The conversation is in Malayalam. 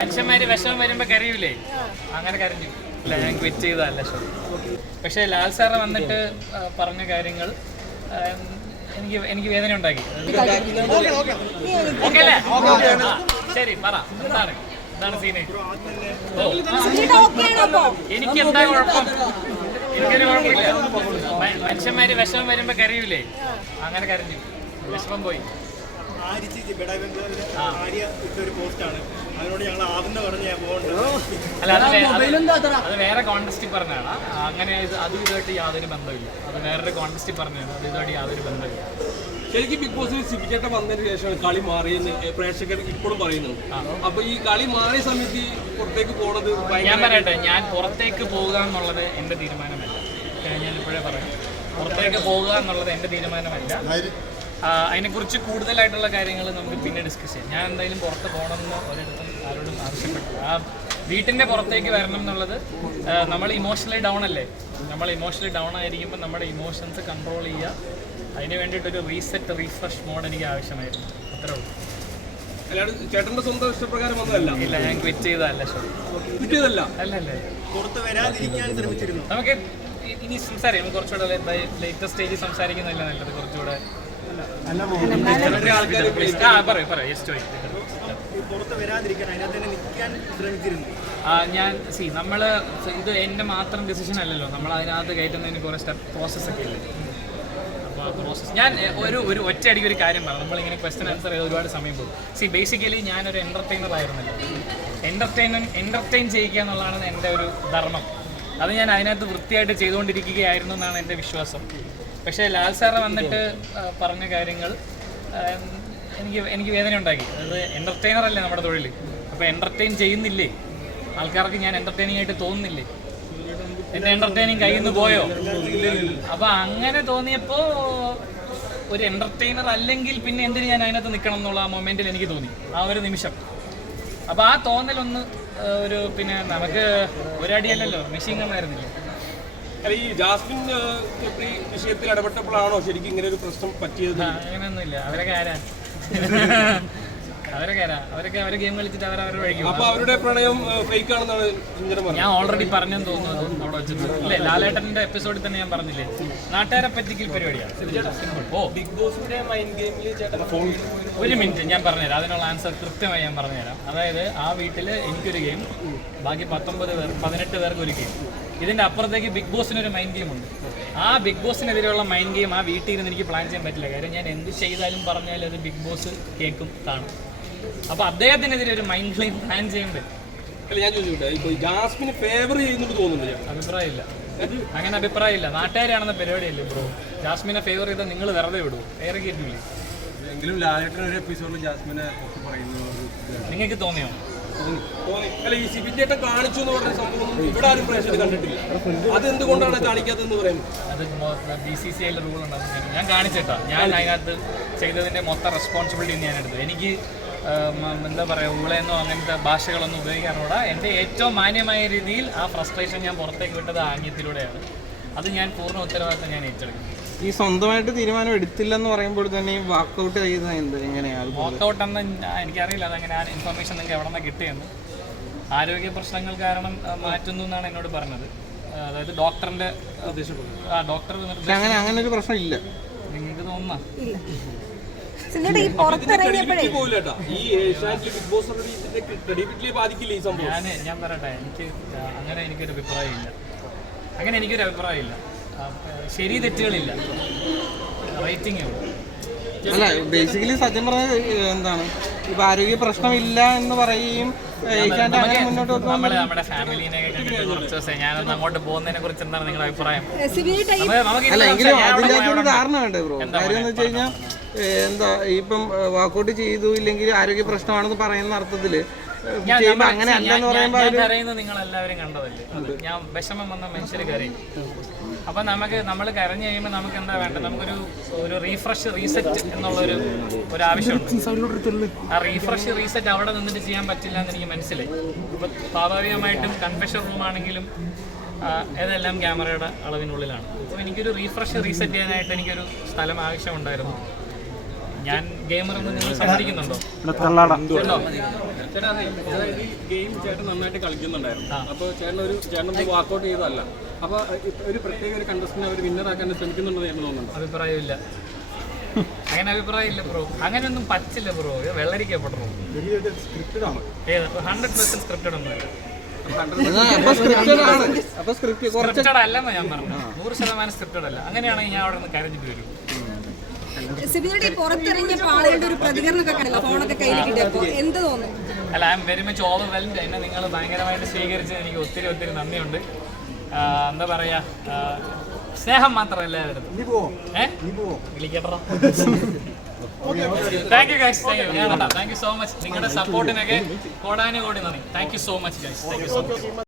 മനുഷ്യന്മാര് വിഷമം വരുമ്പോ കരയൂലേ? അങ്ങനെ കരഞ്ഞു. അല്ല ഞാൻ ക്വിറ്റ് ചെയ്തതല്ല ഷോ. പക്ഷേ ലാൽ സാറ് വന്നിട്ട് പറഞ്ഞ കാര്യങ്ങൾ എനിക്ക് എനിക്ക് വേദന ഉണ്ടാക്കി. ശരി പറ. എന്താണ്? എന്താണ് സീന് എനിക്ക് എന്താ കുഴപ്പം? എനിക്കൊരു കുഴപ്പമില്ല. മനുഷ്യന്മാര് വിഷമം വരുമ്പോ കരയൂലേ? അങ്ങനെ കരഞ്ഞു. വിഷമം പോയി. ആര്യ ഇട്ടൊരു പോസ്റ്റാണ്. അല്ല അത് വേ- അത് അത് വേറെ കോൺടെസ്റ്റിൽ പറഞ്ഞതാണ്. അങ്ങനെ ഇത് അത് ഇതുമായിട്ട് യാതൊരു ബന്ധമില്ല അത് വേറൊരു കോൺടെസ്റ്റിൽ പറഞ്ഞതാണ്. അത് ഇതുമായിട്ട് യാതൊരു ബന്ധമില്ല ശരിക്കും ബിഗ് ബോസിൽ സിബിചേട്ടൻ വന്നതിന് ശേഷമാണ് കളി മാറിയെന്ന് പ്രേക്ഷകർ ഇപ്പോഴും പറയുന്നുണ്ട് അപ്പൊ ഈ കളി മാറിയ സമയത്ത് ഈ പുറത്തേക്ക് പോണത് ഞാൻ ഭയങ്കര പറയട്ടെ ഞാൻ പുറത്തേക്ക് പോകുക എന്നുള്ളത് എന്റെ തീരുമാനമല്ല. ഞാൻ ഇപ്പോഴേ പറയാം. പുറത്തേക്ക് പോകുക എന്നുള്ളത് എന്റെ തീരുമാനമല്ല. അതിനെക്കുറിച്ച് കൂടുതലായിട്ടുള്ള കാര്യങ്ങൾ നമുക്ക് പിന്നെ ഡിസ്കസ് ചെയ്യാം. ഞാൻ എന്തായാലും പുറത്ത് പോകണമെന്ന് ഒരിടത്തും ആരോടും ആവശ്യപ്പെട്ടു ആ വീട്ടിന്റെ പുറത്തേക്ക് വരണം എന്നുള്ളത് നമ്മൾ ഇമോഷണലി ഡൗൺ അല്ലേ? നമ്മൾ ഇമോഷണലി ഡൗൺ ആയിരിക്കുമ്പോൾ നമ്മുടെ ഇമോഷൻസ് കൺട്രോൾ ചെയ്യുക. അതിന് വേണ്ടിയിട്ടൊരു റീസെറ്റ് റീഫ്രഷ് മോഡ് എനിക്ക് ആവശ്യമായിരുന്നു. അത്രേ ഉള്ളൂ. ചേട്ടന്റെ സ്വന്തം ഇഷ്ടപ്രകാരം ഒന്നുമല്ല ഇല്ല ഞാൻ ക്വിറ്റ് ചെയ്തതല്ല കിട്ടിയതല്ല അല്ല അല്ല. പുറത്ത് വരാതിരിക്കാൻ ശ്രമിച്ചിരുന്നു? നമുക്ക് ഇനി സംസാരിക്കാം. കുറച്ചുകൂടെ ലേറ്റസ്റ്റ് സ്റ്റേജിൽ സംസാരിക്കുന്നതല്ല നല്ലത്? കുറച്ചുകൂടെ ഞാൻ സി നമ്മൾ ഇത് എന്റെ മാത്രം ഡിസിഷൻ അല്ലല്ലോ. നമ്മൾ അതിനകത്ത് കയറ്റുന്നതിന് കുറേ സ്റ്റെപ്പ് പ്രോസസ്സ് ഒക്കെ ഇല്ലേ? പ്രോസസ്സ് ഞാൻ ഒരു ഒരു ഒറ്റയടിക്ക് ഒരു കാര്യം പറഞ്ഞു നമ്മളിങ്ങനെ ക്വസ്റ്റൻ ആൻസർ ചെയ്ത് ഒരുപാട് സമയം പോകും. സി ബേസിക്കലി ഞാനൊരു എന്റർടൈനർ ആയിരുന്നല്ലോ. എന്റർടൈനർ എന്റർടൈൻ ചെയ്യുക എന്നുള്ളതാണ് എന്റെ ഒരു ധർമ്മം. അത് ഞാൻ അതിനകത്ത് വൃത്തിയായിട്ട് ചെയ്തുകൊണ്ടിരിക്കുകയായിരുന്നു എന്നാണ് എന്റെ വിശ്വാസം. പക്ഷേ ലാൽ സാറ് വന്നിട്ട് പറഞ്ഞ കാര്യങ്ങൾ എനിക്ക് എനിക്ക് വേദന ഉണ്ടാക്കി. അതായത് എന്റർടൈനർ അല്ലേ നമ്മുടെ തൊഴിൽ. അപ്പോൾ എന്റർടൈൻ ചെയ്യുന്നില്ലേ? ആൾക്കാർക്ക് ഞാൻ എന്റർടൈനിങ് ആയിട്ട് തോന്നുന്നില്ലേ? എന്റെ എന്റർടൈനിങ് കയ്യിൽ നിന്ന് പോയോ? അപ്പോൾ അങ്ങനെ തോന്നിയപ്പോ ഒരു എന്റർടൈനർ അല്ലെങ്കിൽ പിന്നെ എന്തിന് ഞാൻ അതിനകത്ത് നിൽക്കണം എന്നുള്ള ആ മൊമെന്റിൽ എനിക്ക് തോന്നി. ആ ഒരു നിമിഷം. അപ്പോൾ ആ തോന്നലൊന്ന് ഒരു പിന്നെ നമുക്ക് ഒരടിയല്ലല്ലോ മെഷീൻ ഗണ്ണായിരുന്നില്ല അല്ല ഈ ജാസ്മിൻ ആ, വിഷയത്തിൽ ഇടപെട്ടപ്പോഴാണോ ശരിക്കും ഇങ്ങനെ ഒരു പ്രശ്നം പറ്റിയത്? അങ്ങനെയൊന്നുമില്ല. അവരൊക്കെ ആരാ? അവരൊക്കെ ആരാ? അവരൊക്കെ അവരെ ഗെയിം കളിച്ചിട്ട് അവർ അവരുടെ വഴിക്ക് അപ്പൊ അവരുടെ പ്രണയം ഫേക്ക് ആണെന്നാണ് ചിന്തന പറഞ്ഞത്. ഞാൻ ഓൾറെഡി പറഞ്ഞെന്ന് തോന്നുന്നു അത് അവിടെ വെച്ചിട്ട്. അല്ലേ ലാലേട്ടന്റെ എപ്പിസോഡിൽ തന്നെ ഞാൻ പറഞ്ഞില്ലേ? നാട്ടുകാരെ പറ്റിക്കൽ പരിപാടിയാണ് സിമ്പിൾ ഓ. ബിഗ് ബോസിന്റെ മൈൻഡ് ഗെയിമിൽ ചേട്ടൻ ഒരു മിനിറ്റ് ഞാൻ പറഞ്ഞുതരാം. അതിനുള്ള ആൻസർ കൃത്യമായി ഞാൻ പറഞ്ഞുതരാം. അതായത് ആ വീട്ടിൽ എനിക്കൊരു ഗെയിം ബാക്കി പത്തൊമ്പത് പേർ പതിനെട്ട് പേർക്ക് ഒരു ഗെയിം ഇതിന്റെ അപ്പുറത്തേക്ക് ബിഗ് ബോസിന് ഒരു മൈൻഡ് ഗെയിം ഉണ്ട്. ആ ബിഗ് ബോസിനെതിരെയുള്ള മൈൻഡ് ഗെയിം ആ വീട്ടിൽ ഇരുന്ന് എനിക്ക് പ്ലാൻ ചെയ്യാൻ പറ്റില്ല. കാര്യം ഞാൻ എന്ത് ചെയ്താലും പറഞ്ഞാലും അത് ബിഗ് ബോസ് കേൾക്കും കാണും. അപ്പോൾ അദ്ദേഹത്തിനെതിരെ ഒരു മൈൻഡ് ഗെയിം പ്ലാൻ ചെയ്യാൻ അല്ല ഞാൻ ചോദിച്ചോട്ടെ ഇപ്പൊ ജാസ്മിന് ഫേവർ ചെയ്യുന്നുണ്ട് അഭിപ്രായമില്ല. അങ്ങനെ അഭിപ്രായമില്ല. നാട്ടുകാരാണെന്ന പരിപാടിയല്ലേ ബ്രോ ജാസ്മിനെ ഫേവർ ചെയ്താൽ നിങ്ങൾ വെറുതെ വിടുവോ? വേറെ കേട്ടില്ലേ എങ്കിലും ലാലേട്ടൻ ഒരു എപ്പിസോഡിൽ ജാസ്മിനെ നിങ്ങൾക്ക് തോന്നിയോ? തോന്നി. അല്ല ഈ സിബി ചേട്ടൻ കാണിച്ചു എന്ന് പറഞ്ഞ സംഭവം ഒന്നും ഇവിടെ ആരും പ്രേക്ഷകർ കണ്ടിട്ടില്ല. കാണിക്കാത്തതെന്ന് പറയുന്നത്? അത് ബി സി സി ഐയിലെ റൂൾ ഉണ്ടാകും ഞാൻ കാണിച്ചേട്ടാ. ഞാൻ അതിനകത്ത് ചെയ്തതിന്റെ മൊത്തം റെസ്പോൺസിബിലിറ്റി ഞാൻ എടുത്തു എനിക്ക് എന്താ പറയുക ഊളെന്നോ അങ്ങനത്തെ ഭാഷകളൊന്നും ഉപയോഗിക്കാനോട. എന്റെ ഏറ്റവും മാന്യമായ രീതിയിൽ ആ ഫ്രസ്ട്രേഷൻ ഞാൻ പുറത്തേക്ക് വിട്ടത് ആംഗ്യത്തിലൂടെയാണ്. അത് ഞാൻ പൂർണ ഉത്തരവാദിത്തം ഞാൻ ഏറ്റെടുക്കും ഈ സ്വന്തമായിട്ട് തീരുമാനം എടുത്തില്ലെന്ന് പറയുമ്പോൾ തന്നെ ഈ വാക്കൗട്ട് ചെയ്തത് എന്ത്? എങ്ങനെയാണ് വാക്കൗട്ട് എന്ന് എനിക്കറിയില്ല. അതങ്ങനെ ആ ഇൻഫർമേഷൻ നിങ്ങൾക്ക് എവിടെ നിന്ന് കിട്ടിയെന്ന്. ആരോഗ്യ പ്രശ്നങ്ങൾ കാരണം മാറ്റുന്നു എന്നാണ് എന്നോട് പറഞ്ഞത്. അതായത് ഡോക്ടറിന്റെ ആ ഡോക്ടർ അങ്ങനെ അങ്ങനെ ഒരു പ്രശ്നം ഇല്ല. നിങ്ങൾക്ക് തോന്നുന്ന ഞാൻ ഞാൻ പറയട്ടെ. എനിക്ക് അങ്ങനെ എനിക്കൊരു അഭിപ്രായം ഇല്ല അങ്ങനെ എനിക്കൊരു അഭിപ്രായമില്ല. ആ, ശരി തെറ്റുകളില്ല. റേറ്റിംഗേ ഉള്ളൂ അല്ല ബേസിക്കലി സത്യം പറഞ്ഞ എന്താണ്? ഇപ്പൊ ആരോഗ്യ പ്രശ്നമില്ല എന്ന് പറയുകയും നമ്മുടെ ഫാമിലിനെ കണ്ടിട്ട് കുറച്ച് ദിവസം ഞാനൊന്ന് അങ്ങോട്ട് പോകുന്നതിനെ കുറിച്ച് എന്താണ് നിങ്ങളുടെ അഭിപ്രായം? അല്ല എങ്കിലും ബ്രോ? കാര്യം എന്ന് വെച്ച് കഴിഞ്ഞാൽ എന്താ ഇപ്പം വാക്കൗട്ട് ചെയ്തു ഇല്ലെങ്കിൽ ആരോഗ്യ പ്രശ്നമാണെന്ന് പറയുന്ന അർത്ഥത്തിൽ അങ്ങനെ അല്ലെന്ന് പറയുമ്പോൾ ഞാൻ കരയുന്നത് നിങ്ങൾ എല്ലാവരും കണ്ടതല്ലേ? ഞാൻ വിഷമം വന്ന മനുഷ്യർ കരയും. അപ്പൊ നമുക്ക് നമ്മൾ കരഞ്ഞു കഴിയുമ്പോൾ നമുക്ക് എന്താ വേണ്ടത്? നമുക്കൊരു ഒരു റീഫ്രഷ് റീസെറ്റ് എന്നുള്ള ഒരു ഒരു ആവശ്യമുണ്ട്. ആ റീഫ്രഷ് റീസെറ്റ് അവിടെ നിന്നിട്ട് ചെയ്യാൻ പറ്റില്ല എന്ന് എനിക്ക് മനസ്സിലായി. ഇപ്പൊ സ്വാഭാവികമായിട്ടും കൺഫെഷൻ റൂം ആണെങ്കിലും ഇതെല്ലാം ക്യാമറയുടെ അളവിനുള്ളിലാണ്. അപ്പോൾ എനിക്കൊരു റീഫ്രഷ് റീസെറ്റ് ചെയ്യാനായിട്ട് എനിക്കൊരു സ്ഥലം ആവശ്യമുണ്ടായിരുന്നു. ഞാൻ ഗെയിമർ എന്ന് നിങ്ങൾ സമ്മതിക്കുന്നുണ്ടോ? ചേട്ടാ അതെ. അതായത് ഈ ഗെയിം ചേട്ടൻ നന്നായിട്ട് കളിക്കുന്നുണ്ടായിരുന്നു. അപ്പോൾ ചേട്ടൻ ഒരു ചേട്ടൻ വാക്കൗട്ട് ചെയ്തതല്ല. അപ്പോൾ ഒരു പ്രത്യേക ഒരു കണ്ടസ്റ്റിനെ അവർ വിന്നറാക്കാൻ ശ്രമിക്കുന്നുണ്ടെന്ന് ചേട്ടൻ തോന്നുന്നു അഭിപ്രായമില്ല. അങ്ങനെ അഭിപ്രായമില്ല ബ്രോ അങ്ങനെയൊന്നും പറ്റില്ല ബ്രോ ഇത് വെള്ളരിക്കപ്പെട്ടോ. ഏത്? ഹൺഡ്രഡ് പെർസെന്റ് സ്ക്രിപ്റ്റഡ് ഒന്നുമില്ല സ്ക്രിപ്റ്റഡ് അല്ലെന്ന് ഞാൻ പറഞ്ഞു നൂറ് ശതമാനം സ്ക്രിപ്റ്റഡ് അല്ല. അങ്ങനെയാണെങ്കിൽ ഞാൻ അവിടെ നിന്ന് കരഞ്ഞിട്ട് വരും. സിബിയുടെ ആളുകളുടെ ഒരു കണ്ടില്ല ഫോണൊക്കെ കയ്യിൽ കിട്ടിയപ്പോ. എന്ത് തോന്നുന്നു? അല്ല I'm very much overwhelmed എന്നെ നിങ്ങൾ ഭയങ്കരമായിട്ട് സ്വീകരിച്ചത് എനിക്ക് ഒത്തിരി ഒത്തിരി നന്ദിയുണ്ട്. എന്താ പറയാ? സ്നേഹം മാത്രമല്ല എല്ലാവരും thank you guys thank you ഞാൻ താങ്ക് യു സോ മച്ച് നിങ്ങളുടെ സപ്പോർട്ടിനൊക്കെ കോടാനുകോടി നന്ദി. Thank you so much guys thank you so much